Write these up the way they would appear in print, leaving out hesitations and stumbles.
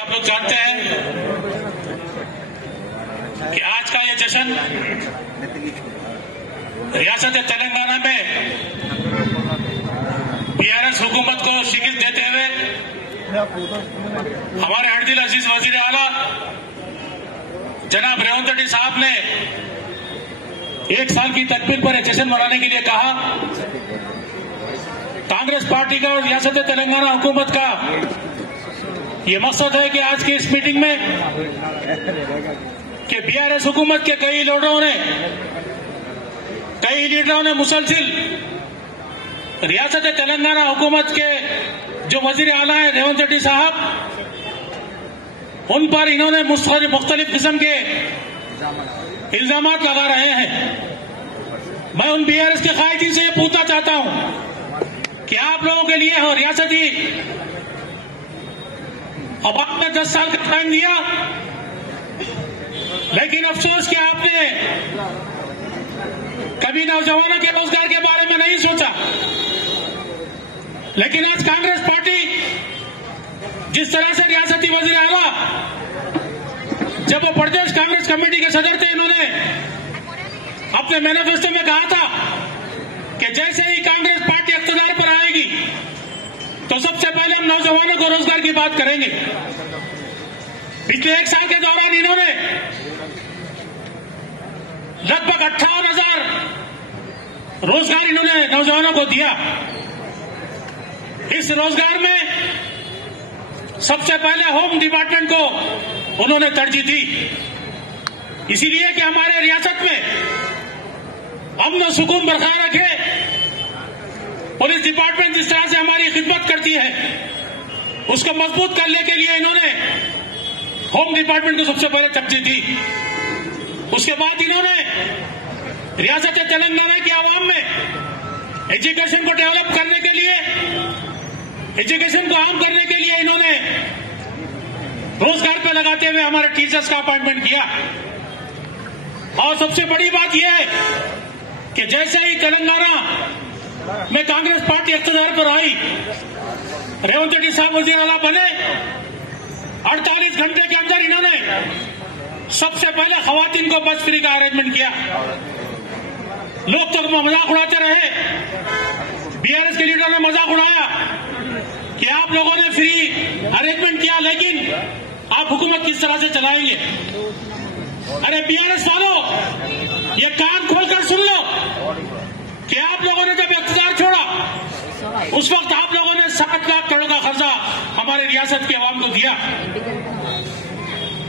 आप लोग जानते हैं कि आज का ये जश्न रियासत तेलंगाना में बीआरएस हुकूमत को शिकस्त देते हुए हमारे अब्दुल अजीज वजीर आला जनाब रेवंत रेड्डी साहब ने 1 साल की तकमील पर जश्न मनाने के लिए कहा। कांग्रेस पार्टी का और रियासत तेलंगाना हुकूमत का ये मकसद है कि आज की इस मीटिंग में कि बीआरएस हुकूमत के कई लीडरों ने मुसलसिल रियासत तेलंगाना हुकूमत के जो वजीर आला है रेवंत रेड्डी साहब, उन पर इन्होंने मुख्तलिफ किस्म के इल्जामात लगा रहे हैं। मैं उन बीआरएस के कायदीन से ये पूछना चाहता हूं कि आप लोगों के लिए हो रियासती अब आपने 10 साल का टाइम दिया, लेकिन अफसोस कि आपने कभी नौजवानों के रोजगार के बारे में नहीं सोचा। लेकिन आज कांग्रेस पार्टी जिस तरह से रियासती वजीर आला जब वो प्रदेश कांग्रेस कमेटी के सदर थे, इन्होंने अपने मैनिफेस्टो में कहा था कि जैसे ही कांग्रेस पार्टी इख्तियार पर आएगी तो सबसे पहले हम नौजवानों को रोजगार की बात करेंगे। पिछले 1 साल के दौरान इन्होंने लगभग 58,000 रोजगार इन्होंने नौजवानों को दिया। इस रोजगार में सबसे पहले होम डिपार्टमेंट को उन्होंने तरजीह दी, इसीलिए कि हमारे रियासत में अमन और सुकून बरकरार रखे। पुलिस डिपार्टमेंट जिस तरह से हमारी खिदमत करती है उसको मजबूत करने के लिए इन्होंने होम डिपार्टमेंट को सबसे पहले तरजीह दी। उसके बाद इन्होंने रियासत तेलंगाना की आवाम में एजुकेशन को डेवलप करने के लिए, एजुकेशन को आम करने के लिए इन्होंने रोजगार पे लगाते हुए हमारे टीचर्स का अपॉइंटमेंट किया। और सबसे बड़ी बात यह है कि जैसे ही तेलंगाना में कांग्रेस पार्टी इख्तियार पर आई, रेवंत रेड्डी साहब वजीर आला बने, 48 घंटे के अंदर इन्होंने सबसे पहले खवातीन को बस फ्री का अरेंजमेंट किया। लोग तो मजाक उड़ाते रहे, बीआरएस के लीडर ने मजाक उड़ाया कि आप लोगों ने फ्री अरेंजमेंट किया, लेकिन आप हुकूमत किस तरह से चलाएंगे। अरे बीआरएस वालों, ये कान खोलकर सुन लो कि आप लोगों ने जब इख्तियार छोड़ा उस वक्त आप लोगों ने 7 लाख करोड़ का खर्चा हमारे रियासत के अवाम को दिया।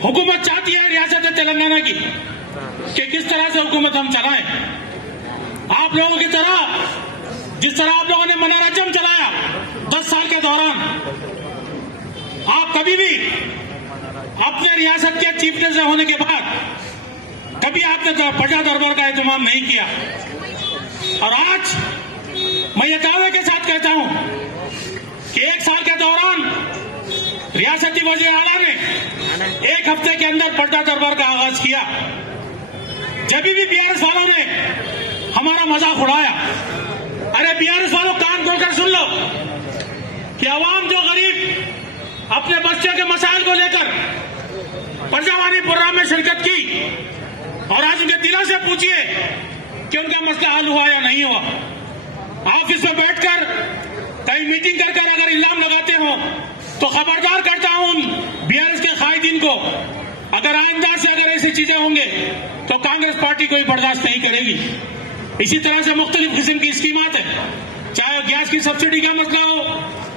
हुकूमत चाहती है रियासत तेलंगाना की कि किस तरह से हुकूमत हम चलाएं। आप लोगों की तरह जिस तरह आप लोगों ने मनोरंजन चलाया 10 साल के दौरान, आप कभी भी अपने रियासत के चीफ मिनिस्टर होने के बाद कभी आपने प्रजा दरबार का एहतमाम नहीं किया। और आज मैं ये दावे के साथ कहता हूं कि 1 साल के दौरान रियासती वजीर आला ने 1 हफ्ते के अंदर प्रजा दरबार का आगाज किया। जब भी बीआरएस वालों ने हमारा मजाक उड़ाया, अरे बीआरएस वालों कान खोलकर सुन लो कि आवाम जो गरीब अपने बच्चों के मसाइल को लेकर प्रजावाणी प्रोग्राम में शिरकत की, और आज उनके दिलों से पूछिए कि उनका मसला हल हुआ या नहीं हुआ। ऑफिस में बैठकर कहीं मीटिंग कर अगर इल्जाम लगाते हो तो खबरदार करता हूं बीआरएस के कायदीन को, अगर आइंदा से अगर ऐसी चीजें होंगे तो कांग्रेस पार्टी कोई बर्दाश्त नहीं करेगी। इसी तरह से मुख्तलिफ किस्म की स्कीमात है, चाहे गैस की सब्सिडी का मसला हो,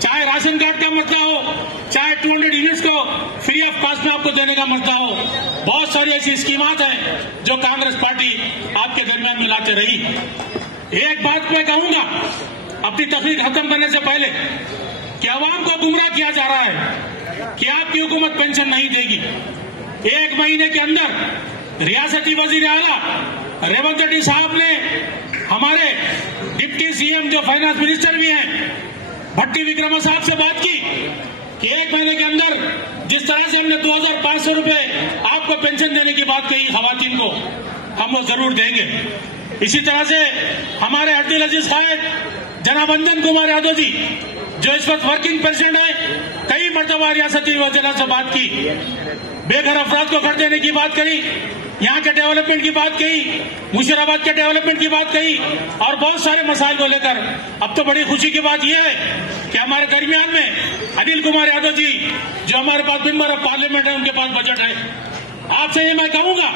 चाहे राशन कार्ड का मसला हो, चाहे 200 यूनिट्स को फ्री ऑफ कॉस्ट में आपको देने का मसला हो। बहुत सारी ऐसी स्कीमात हैं जो कांग्रेस पार्टी आपके दरमियान मिलाते रही। एक बात मैं कहूंगा अपनी तकरीर खत्म करने से पहले कि आवाम को गुमराह किया जा रहा है कि आपकी हुकूमत पेंशन नहीं देगी। 1 महीने के अंदर रियासती वजीर आला रेवंत रेड्डी साहब ने हमारे डिप्टी सीएम जो फाइनेंस मिनिस्टर भी हैं भट्टी विक्रमा साहब से बात की कि 1 महीने के अंदर जिस तरह से हमने 2,500 रुपए आपको पेंशन देने की बात कही खवातीन को, हम वो जरूर देंगे। इसी तरह से हमारे अब्दुल अजीज साहब जनाब अंजन कुमार यादव जी जो इस वक्त वर्किंग प्रेसिडेंट है, कई मरतबा रियासती वज़ीर से बात की, बेघर अफराद को घर देने की बात करी, यहाँ के डेवलपमेंट की बात कही, मुशीराबाद के डेवलपमेंट की बात कही और बहुत सारे मसाइल को लेकर। अब तो बड़ी खुशी की बात यह है कि हमारे दरमियान में अनिल कुमार यादव जी, जो हमारे पास मेंबर ऑफ पार्लियामेंट है, उनके पास बजट है। आपसे ये मैं कहूंगा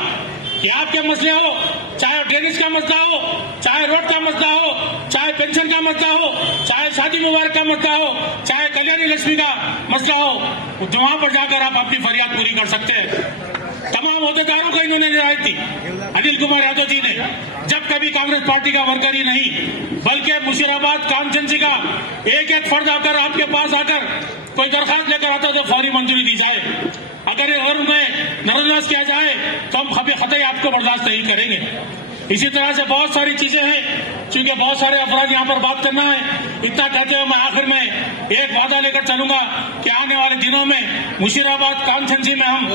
कि आपके मसले हो, चाहे ड्रेनेज का मसला हो, चाहे रोड का मसला हो, चाहे पेंशन का मसला हो, चाहे शादी मुबारक का मसला हो, चाहे कल्याणी लक्ष्मी का मसला हो, तो वहां पर जाकर आप अपनी फरियाद पूरी कर सकते हैं। तमाम अहदेदारों को इन्होंने रियायत दी, अनिल कुमार यादव जी ने। जब कभी कांग्रेस पार्टी का वर्कर ही नहीं, बल्कि मुशीराबाद कांचनसी का एक एक फर्द आकर आपके पास आकर कोई दरखास्त लेकर आता तो फौरी मंजूरी दी जाए। अगर उन्हें नजरअंदाज किया जाए तो हम कभी खतई आपको बर्दाश्त नहीं करेंगे। इसी तरह से बहुत सारी चीजें हैं, क्योंकि बहुत सारे अफराद यहाँ पर बात करना है। इतना कहते हुए मैं आखिर में एक वादा लेकर चलूंगा कि आने वाले दिनों में मुशीराबाद कांचनसी में हम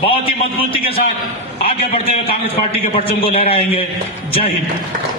बहुत ही मजबूती के साथ आगे बढ़ते हुए कांग्रेस पार्टी के परचम को लहराएंगे। जय हिंद।